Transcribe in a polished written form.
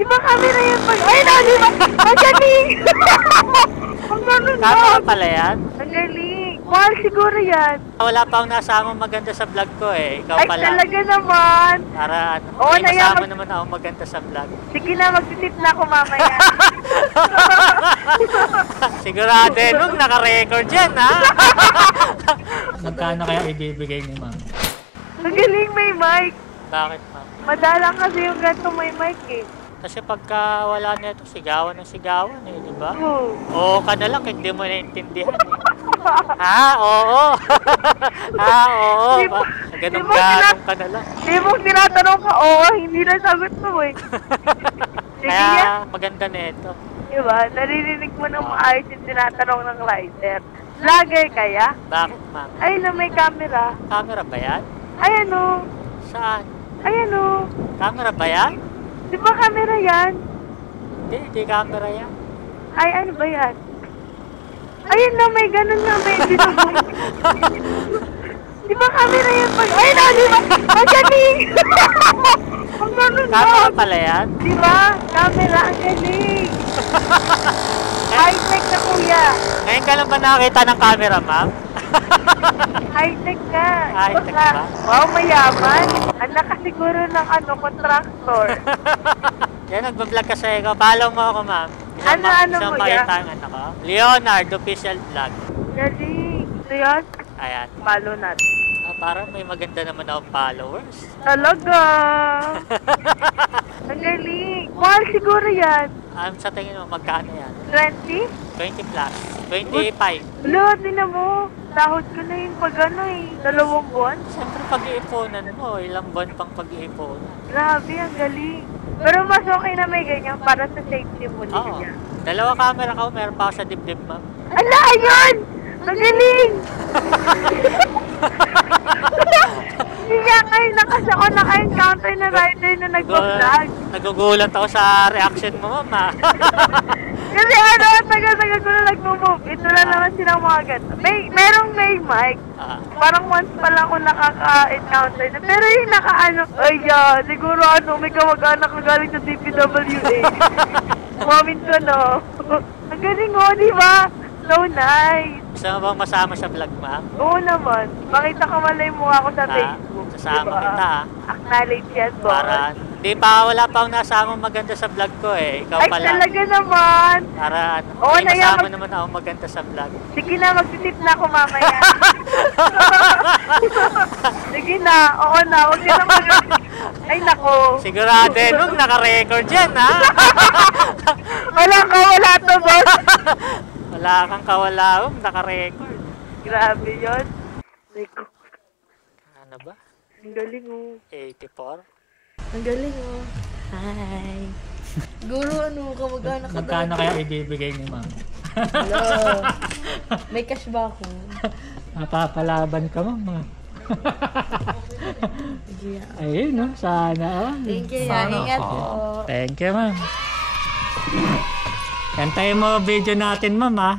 Di ba camera yan pag... Ay, na, di ba? Ang galing! Ang ganun ba? Camera pala yan? Ang galing. Mahal siguro yan. Wala pa akong nasamang maganda sa vlog ko eh. Ikaw Ay, pala. talaga naman. Para ano, Oo, may na yan, kasama naman ako maganda sa vlog. Sige na, magtitip na ako mamaya. Sigurado nung naka-record yan, ha? Magkano kaya ibibigay ni ma'am? Ang galing, may mic. Bakit, ma'am? Madalang kasi yung ganito may mic eh. Kasi pagka wala na ito, sigawan ng sigawan eh, di ba? Oo. Oo ka na lang, hindi mo naintindihan eh. Ha? Oo. Ha? Oo. Di ba- Ganun-ganun ka na lang. Di mo tinatanong ka, oo, hindi na sagot mo eh. Sige yan. Kaya maganda na ito. Diba? Naririnig mo ng maayos yung tinatanong ng rider. Vlogger kaya? Bakit, ma'am? Ay, na may camera. Camera ba yan? Ay, ano? Saan? Ay, ano? Camera ba yan? Di ba camera yan? Hindi camera yan. Ay, ano ba yan? Ayun na, may ganun na, may binaboy. Di ba camera yan pag... Ay, na, di ba? Ang galing! Ang ganun ba? Camera pala yan? Di ba? Camera, ang galing! High-tech na, kuya. Ngayon ka lang ba nakakita ng camera, ma'am? High-tech ka. High-tech Baka- ba? Wow, mayaman. Anak ka siguro ng contractor. Yan, nagbablog kasi ako. Follow mo ako, ma'am. Ano Isang mo pakita yan? ang ano ko. Leonard Official Vlog. Galing. Ito yun? Ayan. Follow natin. Parang may maganda naman akong followers. Talaga. Ang galing. Mahal siguro yan. Sa tingin mo, magkano yan? 20? 20 plus. 25. Lo, tinan mo. Sahod ko na yun pag ano eh. 2 buwan. Siyempre, pag-iiponan mo. Ilang buwan pang pag-iiponan. Grabe, ang galing. Pero mas okay na may ganyan para sa safety mo din Oo. niya. Dalawa camera ko. Meron pa ako sa dibdib, ma'am. Ala, ayun! Ang galing! Hindi nga ngayon na kasi ako naka-encounter na rider na nag-vlog. Nagugulat ako sa reaction mo, ma'am, ha? Kasi ano, tagal-tagal ko na nag-move. Ito na naman silang mga ganito. Merong may mic. Parang once pa lang ako nakaka-encounter na. Pero yung naka-ano, ay siguro ano, may kamag-anak ka galing sa DPWA. Moment ko, no? Ang galing mo, di ba? So nice. Gusto mo bang masama sa vlog, ma'am? Oo naman. Makita ka malay mo ako sa Ha? Facebook. Sasama kita, ha? Acknowledge yan, boss. Para, wala pa akong nasamang maganda sa vlog ko, eh. Ikaw Ay, pala. talaga naman. Para, ano, Oo, may naya, kasama naman ako maganda sa vlog. Sige na, magtitip na ako mamaya. Sige na, oo na, huwag ka na Ay, nako. Sigurado nung naka-record yan, ha? Wala to, boss. Wala kang kawalaom, naka-record. Grabe yun. Niko, Ano ba? ang galing oh. 84? Ang galing oh. Hi. Guro ano, kamag-anak ka Magkano kaya ibibigay ni ma'am? Hello. May cash ba ako? Napapalaban ka, ma'am. Ayun, no? Sana. Thank you, ya. Ingat po. Thank you, ma'am. Kantayin mo video natin, ma'am, ha?